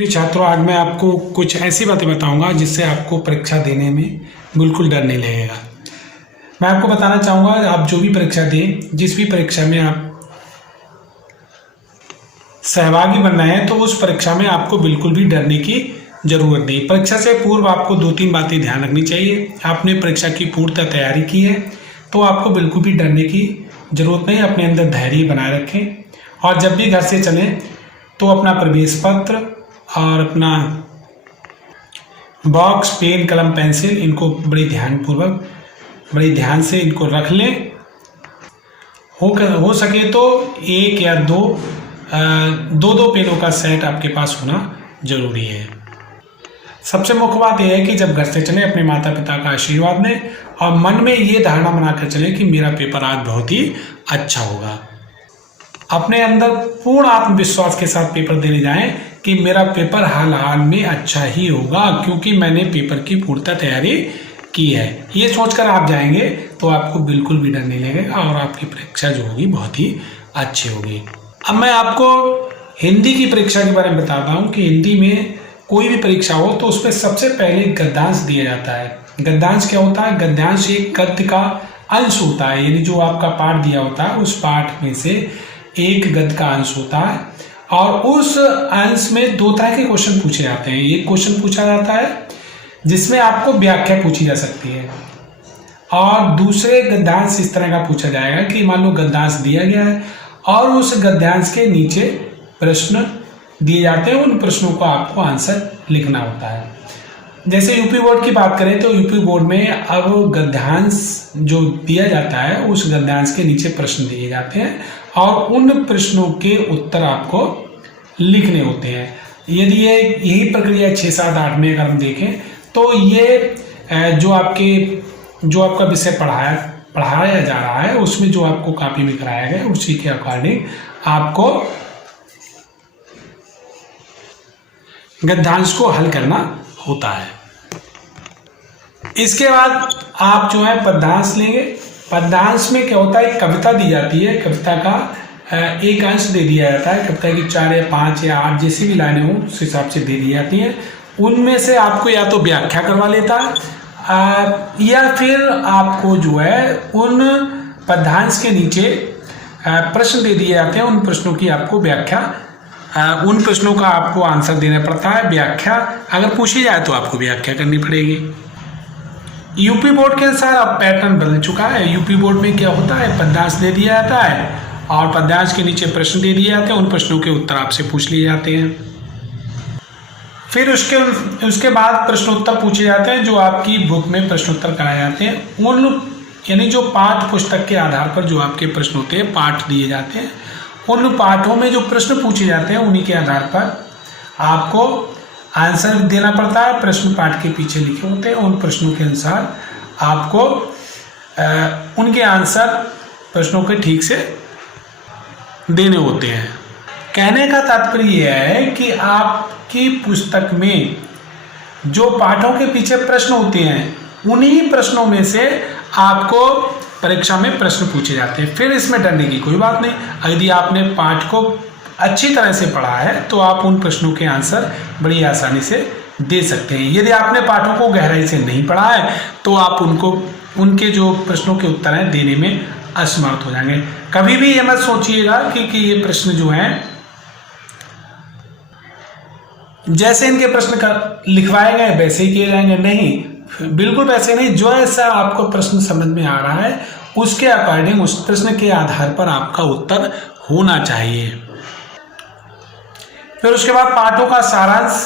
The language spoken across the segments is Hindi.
प्रिय छात्रों, आज मैं आपको कुछ ऐसी बातें बताऊंगा जिससे आपको परीक्षा देने में बिल्कुल डर नहीं लगेगा। मैं आपको बताना चाहूँगा, आप जो भी परीक्षा दें, जिस भी परीक्षा में आप सहभागी बनना है, तो उस परीक्षा में आपको बिल्कुल भी डरने की ज़रूरत नहीं। परीक्षा से पूर्व आपको 2-3 बातें ध्यान रखनी चाहिए। आपने परीक्षा की पूर्णतः तैयारी की है तो आपको बिल्कुल भी डरने की ज़रूरत नहीं। अपने अंदर धैर्य बनाए रखें और जब भी घर से चलें तो अपना प्रवेश पत्र और अपना बॉक्स, पेन, कलम, पेंसिल, इनको बड़े ध्यान से इनको रख लें। हो सके तो एक या दो पेनों का सेट आपके पास होना जरूरी है। सबसे मुख्य बात यह है कि जब घर से चलें अपने माता पिता का आशीर्वाद लें और मन में ये धारणा बनाकर चलें कि मेरा पेपर आज बहुत ही अच्छा होगा। अपने अंदर पूर्ण आत्मविश्वास के साथ पेपर देने जाएं कि मेरा पेपर हाल में अच्छा ही होगा, क्योंकि मैंने पेपर की पूर्णतः तैयारी की है। ये सोचकर आप जाएंगे तो आपको बिल्कुल भी डर नहीं लगेगा और आपकी परीक्षा जो होगी बहुत ही अच्छी होगी। अब मैं आपको हिंदी की परीक्षा के बारे में बताता हूँ कि हिंदी में कोई भी परीक्षा हो तो उसमें सबसे पहले गद्यांश दिया जाता है। गद्यांश क्या होता है? गद्यांश एक गद्य का अंश होता है, यानी जो आपका पाठ दिया होता है उस पाठ में से एक गद्य का अंश होता है और उस अंश में 2 तरह के क्वेश्चन पूछे जाते हैं। एक क्वेश्चन पूछा जाता है जिसमें आपको व्याख्या पूछी जा सकती है और दूसरे गद्यांश इस तरह का पूछा जाएगा कि मान लो गद्यांश दिया गया है और उस गद्यांश के नीचे प्रश्न दिए जाते हैं। उन प्रश्नों का आपको आंसर लिखना होता है। जैसे यूपी बोर्ड की बात करें तो यूपी बोर्ड में अब गद्यांश जो दिया जाता है उस गद्यांश के नीचे प्रश्न दिए जाते हैं और उन प्रश्नों के उत्तर आपको लिखने होते हैं। यदि यही प्रक्रिया 6, 7, 8 में अगर हम देखें तो ये जो आपका विषय पढ़ाया जा रहा है उसमें जो आपको कॉपी में कराया गया है उसी के अकॉर्डिंग आपको गद्यांश को हल करना होता है। इसके बाद आप जो है पद्यांश लेंगे। पद्यांश में क्या होता है, कविता दी जाती है, कविता का एक अंश दे दिया जाता है। कविता की 4 या 5 या 8 जैसी भी लाइनें हो उस हिसाब से दे दी जाती हैं। उनमें से आपको या तो व्याख्या करवा लेता है या फिर आपको जो है उन पद्यांश के नीचे प्रश्न दे दिए जाते हैं। उन प्रश्नों की आपको उन प्रश्नों का आपको आंसर देना पड़ता है। व्याख्या अगर पूछी जाए तो आपको व्याख्या करनी पड़ेगी। यूपी बोर्ड के अनुसार अब पैटर्न बदल चुका है। यूपी बोर्ड में क्या होता है, पद्यांश दे दिया जाता है और पद्यांश के नीचे प्रश्न दे दिए जाते हैं। उन प्रश्नों के उत्तर आपसे पूछ लिए जाते हैं। फिर उसके बाद प्रश्नोत्तर पूछे जाते हैं जो आपकी बुक में प्रश्नोत्तर कराए जाते हैं। यानी जो पाठ्य पुस्तक के आधार पर जो आपके प्रश्न होते हैं, पाठ दिए जाते हैं, उन पाठों में जो प्रश्न पूछे जाते हैं उन्हीं के आधार पर आपको आंसर देना पड़ता है। प्रश्न पाठ के पीछे लिखे होते हैं, उन प्रश्नों के अनुसार आपको उनके आंसर प्रश्नों के ठीक से देने होते हैं। कहने का तात्पर्य यह है कि आपकी पुस्तक में जो पाठों के पीछे प्रश्न होते हैं उन्हीं प्रश्नों में से आपको परीक्षा में प्रश्न पूछे जाते हैं। फिर इसमें डरने की कोई बात नहीं। यदि आपने पाठ को अच्छी तरह से पढ़ा है तो आप उन प्रश्नों के आंसर बड़ी आसानी से दे सकते हैं। यदि आपने पाठों को गहराई से नहीं पढ़ा है तो आप उनके जो प्रश्नों के उत्तर हैं देने में असमर्थ हो जाएंगे। कभी भी ये मत सोचिएगा कि ये प्रश्न जो हैं जैसे इनके प्रश्न लिखवाए गए वैसे ही किए जाएंगे, नहीं, बिल्कुल वैसे नहीं। जो ऐसा आपको प्रश्न समझ में आ रहा है उसके अकॉर्डिंग, उस प्रश्न के आधार पर आपका उत्तर होना चाहिए। फिर उसके बाद पाठों का सारांश।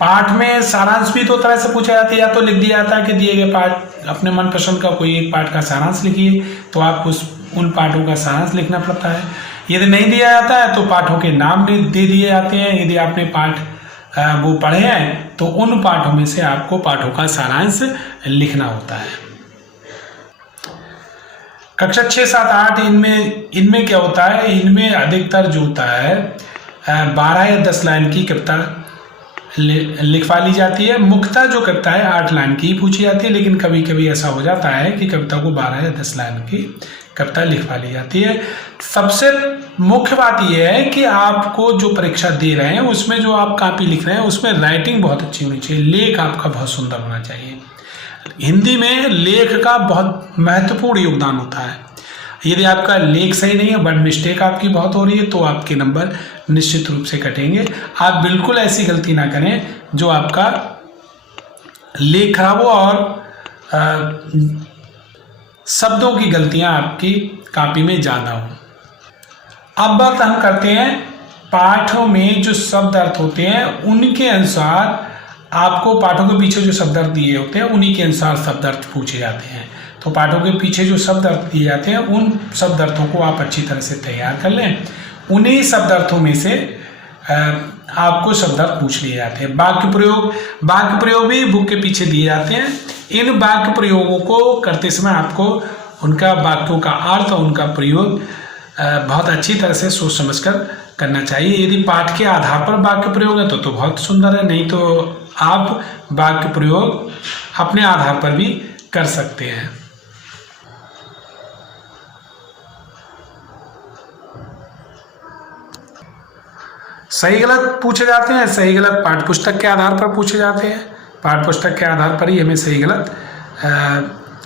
पाठ में सारांश भी 2 तरह से पूछा जाता है। या तो लिख दिया जाता है कि दिए गए पाठ, अपने मनपसंद का कोई एक पाठ का सारांश लिखिए, तो आपको उन पाठों का सारांश लिखना पड़ता है। यदि नहीं दिया जाता है तो पाठों के नाम दे दिए जाते हैं। यदि आपने पाठ वो पढ़े हैं तो उन पाठों में से आपको पाठों का सारांश लिखना होता है। कक्षा 6, 7, 8 इनमें क्या होता है, इनमें अधिकतर जो होता है 12 या 10 लाइन की कविता लिखवा ली जाती है। मुख्यतः जो कविता है 8 लाइन की पूछी जाती है, लेकिन कभी कभी ऐसा हो जाता है कि कविता को 12 या 10 लाइन की कविता लिखवा ली जाती है। सबसे मुख्य बात यह है कि आपको जो परीक्षा दे रहे हैं उसमें जो आप कॉपी लिख रहे हैं उसमें राइटिंग बहुत अच्छी होनी चाहिए, लेख आपका बहुत सुंदर होना चाहिए। हिंदी में लेख का बहुत महत्वपूर्ण योगदान होता है। यदि आपका लेख सही नहीं है, वर्ड मिस्टेक आपकी बहुत हो रही है, तो आपके नंबर निश्चित रूप से कटेंगे। आप बिल्कुल ऐसी गलती ना करें जो आपका लेख खराब हो और शब्दों की गलतियां आपकी कॉपी में ज़्यादा हो। अब बात हम करते हैं पाठों में जो शब्द अर्थ होते हैं उनके अनुसार, आपको पाठों के पीछे जो शब्द अर्थ दिए होते हैं उन्हीं के अनुसार शब्द अर्थ पूछे जाते हैं। तो पाठों के पीछे जो शब्द अर्थ दिए जाते हैं उन शब्द अर्थों को आप अच्छी तरह से तैयार कर लें। उन्हीं शब्द अर्थों में से आपको शब्द अर्थ पूछ लिए जाते हैं। वाक्य प्रयोग भी बुक के पीछे दिए जाते हैं। इन वाक्य प्रयोगों को करते समय आपको उनका वाक्यों का अर्थ और उनका प्रयोग बहुत अच्छी तरह से सोच समझकर करना चाहिए। यदि पाठ के आधार पर वाक्य प्रयोग है तो बहुत सुंदर है, नहीं तो आप वाक्य प्रयोग अपने आधार पर भी कर सकते हैं। सही गलत पूछे जाते हैं, सही गलत पाठ्य पुस्तक के आधार पर पूछे जाते हैं। पाठ्य पुस्तक के आधार पर ही हमें सही गलत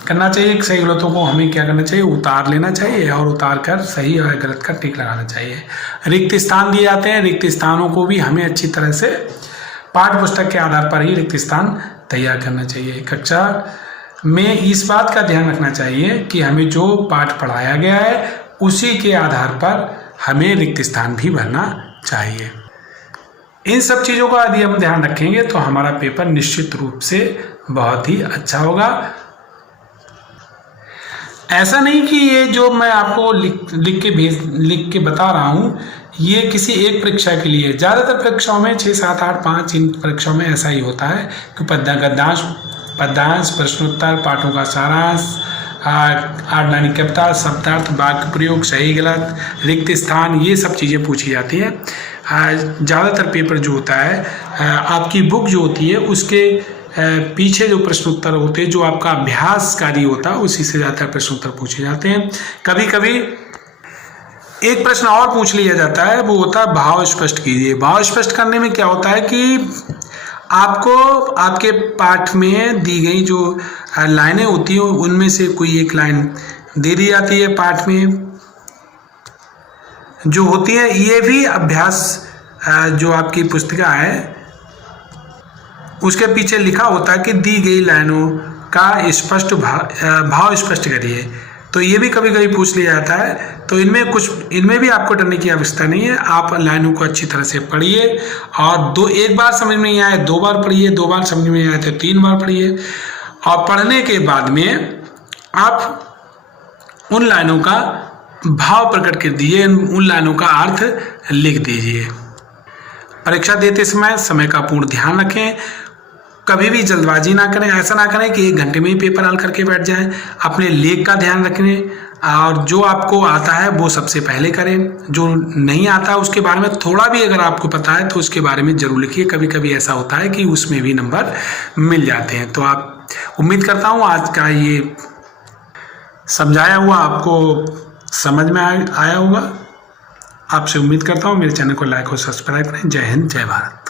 करना चाहिए। सही गलतों को हमें क्या करना चाहिए, उतार लेना चाहिए और उतार कर सही और गलत का टिक लगाना चाहिए। रिक्त स्थान दिए जाते हैं, रिक्त स्थानों को भी हमें अच्छी तरह से पाठ्य पुस्तक के आधार पर ही रिक्त स्थान तैयार करना चाहिए। कक्षा में इस बात का ध्यान रखना चाहिए कि हमें जो पाठ पढ़ाया गया है उसी के आधार पर हमें रिक्त स्थान भी भरना चाहिए। इन सब चीज़ों का यदि हम ध्यान रखेंगे तो हमारा पेपर निश्चित रूप से बहुत ही अच्छा होगा। ऐसा नहीं कि ये जो मैं आपको लिख के बता रहा हूँ ये किसी एक परीक्षा के लिए, ज़्यादातर परीक्षाओं में 6, 7, 8, 5 इन परीक्षाओं में ऐसा ही होता है कि पद्यांश, प्रश्नोत्तर, पाठों का सारांश, आर्डलाइनिक कविता, शब्दार्थ, वाक्य प्रयोग, सही गलत, रिक्त स्थान, ये सब चीज़ें पूछी जाती हैं। ज़्यादातर पेपर जो होता है आपकी बुक जो होती है उसके पीछे जो प्रश्न उत्तर होते हैं, जो आपका अभ्यास कार्य होता है उसी से ज़्यादातर प्रश्न उत्तर पूछे जाते हैं। कभी कभी एक प्रश्न और पूछ लिया जाता है, वो होता है भाव स्पष्ट कीजिए। भाव स्पष्ट करने में क्या होता है कि आपको आपके पाठ में दी गई जो लाइनें होती हैं उनमें से कोई एक लाइन दे दी जाती है पाठ में जो होती है। ये भी अभ्यास जो आपकी पुस्तिका है उसके पीछे लिखा होता है कि दी गई लाइनों का स्पष्ट भाव स्पष्ट करिए। तो ये भी कभी कभी पूछ लिया जाता है। तो इनमें भी आपको डरने की आवश्यकता नहीं है। आप लाइनों को अच्छी तरह से पढ़िए और एक बार समझ में नहीं आए 2 बार पढ़िए, 2 बार समझ में नहीं आए तो 3 बार पढ़िए। और पढ़ने के बाद में आप उन लाइनों का भाव प्रकट कर दीजिए, उन लाइनों का अर्थ लिख दीजिए। परीक्षा देते समय का पूर्ण ध्यान रखें, कभी भी जल्दबाजी ना करें। ऐसा ना करें कि 1 घंटे में ही पेपर हल करके बैठ जाएं। अपने लेख का ध्यान रखें और जो आपको आता है वो सबसे पहले करें। जो नहीं आता उसके बारे में थोड़ा भी अगर आपको पता है तो उसके बारे में जरूर लिखिए। कभी कभी ऐसा होता है कि उसमें भी नंबर मिल जाते हैं। तो आप उम्मीद करता हूँ आज का ये समझाया हुआ आपको समझ में आया होगा। आपसे उम्मीद करता हूँ मेरे चैनल को लाइक और सब्सक्राइब करें। जय हिंद, जय भारत।